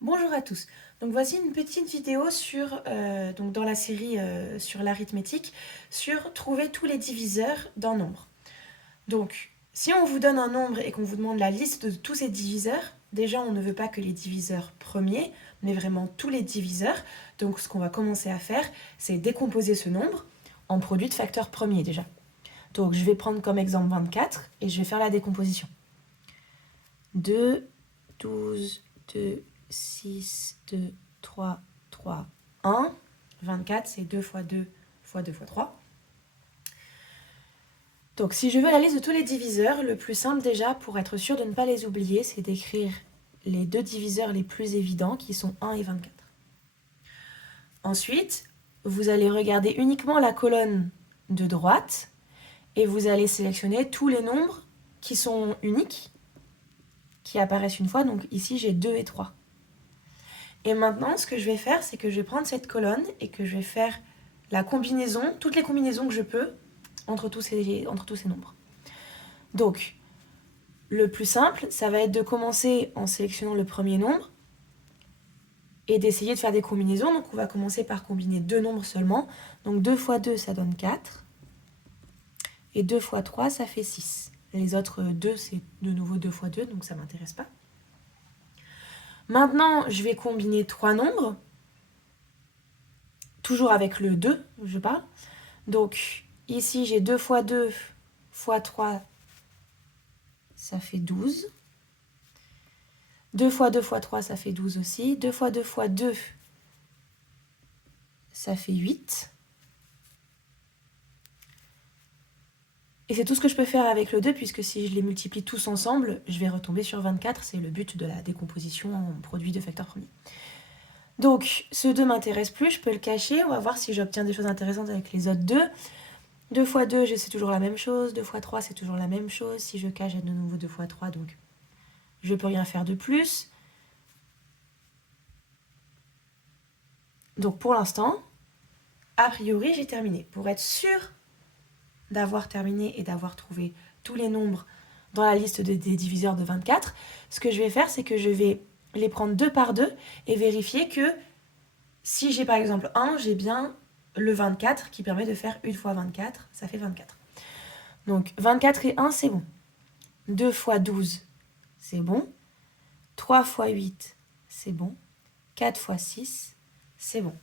Bonjour à tous. Donc voici une petite vidéo sur, donc dans la série sur l'arithmétique, sur trouver tous les diviseurs d'un nombre. Donc si on vous donne un nombre et qu'on vous demande la liste de tous ces diviseurs, déjà on ne veut pas que les diviseurs premiers, mais vraiment tous les diviseurs. Donc ce qu'on va commencer à faire, c'est décomposer ce nombre en produit de facteurs premiers déjà. Donc je vais prendre comme exemple 24 et je vais faire la décomposition. 2, 12, 2, 6, 2, 3, 3, 1. 24, c'est 2 fois 2 fois 2 fois 3. Donc si je veux la liste de tous les diviseurs, le plus simple déjà, pour être sûr de ne pas les oublier, c'est d'écrire les deux diviseurs les plus évidents, qui sont 1 et 24. Ensuite, vous allez regarder uniquement la colonne de droite, et vous allez sélectionner tous les nombres qui sont uniques, qui apparaissent une fois. Donc ici, j'ai 2 et 3. Et maintenant, ce que je vais faire, c'est que je vais prendre cette colonne et que je vais faire la combinaison, toutes les combinaisons que je peux entre tous ces nombres. Donc, le plus simple, ça va être de commencer en sélectionnant le premier nombre et d'essayer de faire des combinaisons. Donc, on va commencer par combiner deux nombres seulement. Donc, 2 fois 2, ça donne 4. Et 2 fois 3, ça fait 6. Les autres 2, c'est de nouveau 2 fois 2, donc ça ne m'intéresse pas. Maintenant, je vais combiner trois nombres. Toujours avec le 2, je parle. Donc, ici, j'ai 2 fois 2 fois 3, ça fait 12. 2 fois 2 fois 3, ça fait 12 aussi. 2 fois 2 fois 2, ça fait 8. Et c'est tout ce que je peux faire avec le 2, puisque si je les multiplie tous ensemble, je vais retomber sur 24. C'est le but de la décomposition en produit de facteurs premiers. Donc, ce 2 m'intéresse plus, je peux le cacher. On va voir si j'obtiens des choses intéressantes avec les autres 2. 2 fois 2, c'est toujours la même chose. 2 fois 3, c'est toujours la même chose. Si je cache, j'ai de nouveau 2 fois 3, donc je ne peux rien faire de plus. Donc pour l'instant, a priori, j'ai terminé. Pour être sûr d'avoir terminé et d'avoir trouvé tous les nombres dans la liste des diviseurs de 24, ce que je vais faire, c'est que je vais les prendre deux par deux et vérifier que si j'ai par exemple 1, j'ai bien le 24 qui permet de faire 1 fois 24, ça fait 24. Donc 24 et 1, c'est bon. 2 fois 12, c'est bon. 3 fois 8, c'est bon. 4 fois 6, c'est bon.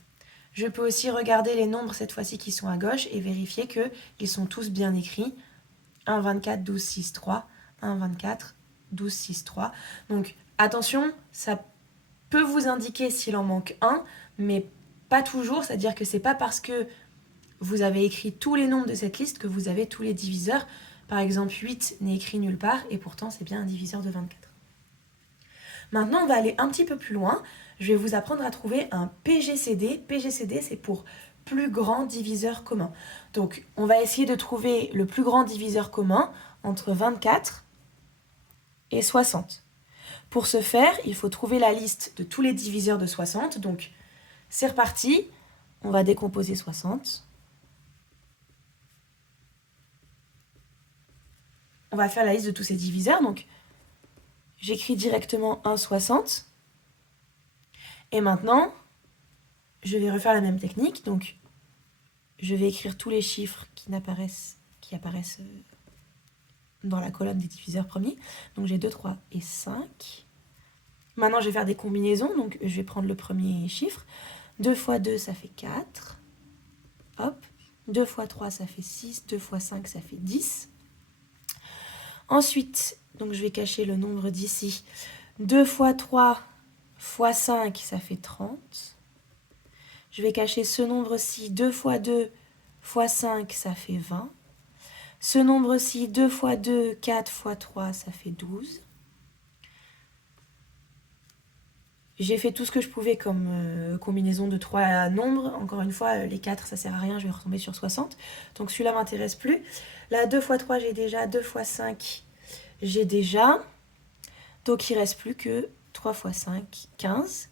Je peux aussi regarder les nombres cette fois-ci qui sont à gauche et vérifier qu'ils sont tous bien écrits. 1, 24, 12, 6, 3. 1, 24, 12, 6, 3. Donc attention, ça peut vous indiquer s'il en manque un, mais pas toujours. C'est-à-dire que c'est pas parce que vous avez écrit tous les nombres de cette liste que vous avez tous les diviseurs. Par exemple, 8 n'est écrit nulle part et pourtant c'est bien un diviseur de 24. Maintenant, on va aller un petit peu plus loin. Je vais vous apprendre à trouver un PGCD. PGCD, c'est pour plus grand diviseur commun. Donc, on va essayer de trouver le plus grand diviseur commun entre 24 et 60. Pour ce faire, il faut trouver la liste de tous les diviseurs de 60. Donc, c'est reparti. On va décomposer 60. On va faire la liste de tous ces diviseurs. Donc, j'écris directement 1,60. Et maintenant, je vais refaire la même technique. Donc, je vais écrire tous les chiffres qui apparaissent dans la colonne des diviseurs premiers. Donc, j'ai 2, 3 et 5. Maintenant, je vais faire des combinaisons. Donc, je vais prendre le premier chiffre. 2 fois 2, ça fait 4. Hop. 2 fois 3, ça fait 6. 2 fois 5, ça fait 10. Ensuite, donc je vais cacher le nombre d'ici. 2 fois 3 fois 5, ça fait 30. Je vais cacher ce nombre-ci. 2 fois 2 fois 5, ça fait 20. Ce nombre-ci, 2 fois 2, 4 fois 3, ça fait 12. J'ai fait tout ce que je pouvais comme combinaison de 3 nombres. Encore une fois, les 4, ça sert à rien, je vais retomber sur 60. Donc celui-là ne m'intéresse plus. Là, 2 fois 3, j'ai déjà. 2 fois 5, j'ai déjà. Donc il ne reste plus que 3 fois 5, 15.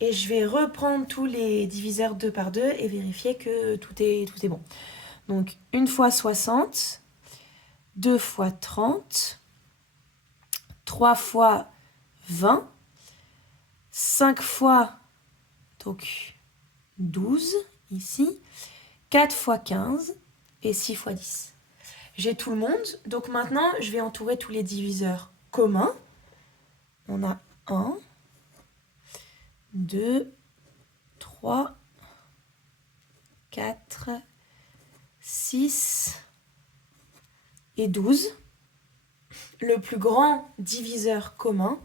Et je vais reprendre tous les diviseurs 2 par 2 et vérifier que tout est bon. Donc 1 fois 60, 2 fois 30, 3 fois 20, 5 fois donc 12 ici, 4 fois 15 et 6 fois 10. J'ai tout le monde, donc maintenant je vais entourer tous les diviseurs communs. On a 1, 2, 3, 4, 6 et 12. Le plus grand diviseur commun,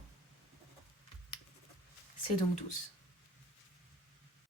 c'est donc 12.